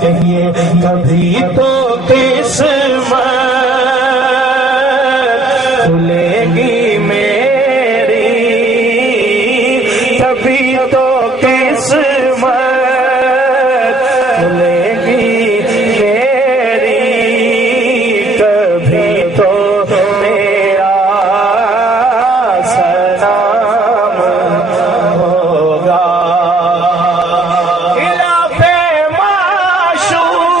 کہیے کبھی تو قسمت کھلے گی میری، کبھی تو قسمت کھلے گی میری، کبھی تو میرا سلام ہوگا۔ خلاف معشوق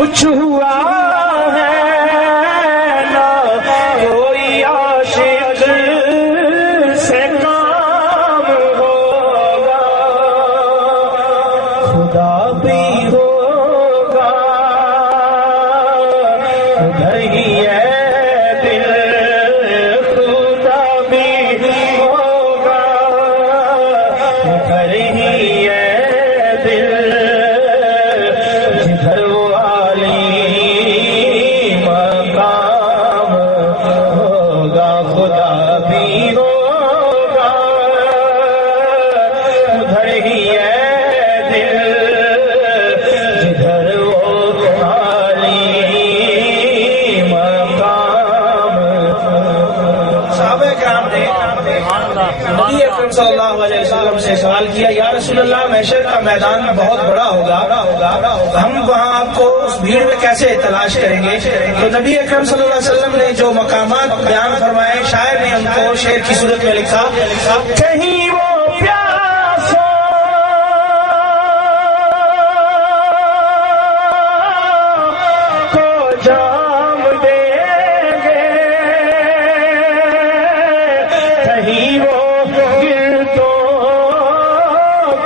کچھ ہوا ہے نہ کوئی عاشق سے کام ہوگا، خدا بھی ہوگا ادھر ہی ہے دل، خدا بھی ہوگا ادھر ہی ہے دل، جدھر والی مقام ہوگا، خدا بھی ہوگا ادھر ہی ہے دل، جدھر وہ والی مقام۔ صحابہ کرام نے نبی اکرم صلی اللہ علیہ وسلم سے سوال کیا، یا رسول اللہ محشر کا میدان بہت بڑا ہوگا، ہم وہاں آپ کو اس بھیڑ میں کیسے تلاش کریں گے؟ تو نبی اکرم صلی اللہ علیہ وسلم نے جو مقامات بیان فرمائے، شاعر نے ہم کو شعر کی صورت میں لکھا، کہیں وہ پیاسوں کو جام دیں گے، کہیں وہ گردوں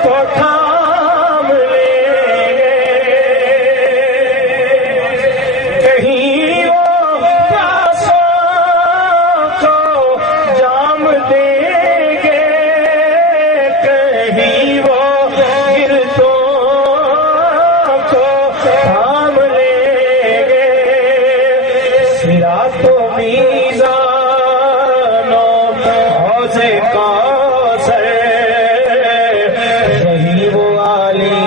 کو تھام لیں گے، کہیں وہ پیاسوں کو جام دیں گے، کہیں وہ گردوں کو تھام لیں گے، صراط و میزان و حوض کوثر یہی وہ عالی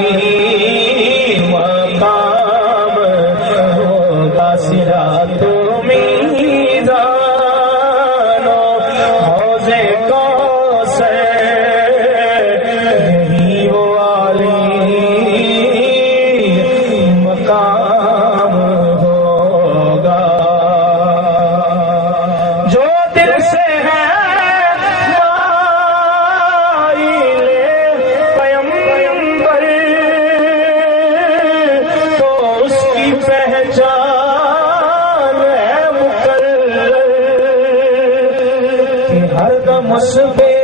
مقام ہوگا، صراط و میزان و حوض کوثر یہی وہ عالی مقام ہوگا، جو دل سے ہے مائل پیمبر تو اس کی پہچان ہے مقرر کہ ہر دم اس پہ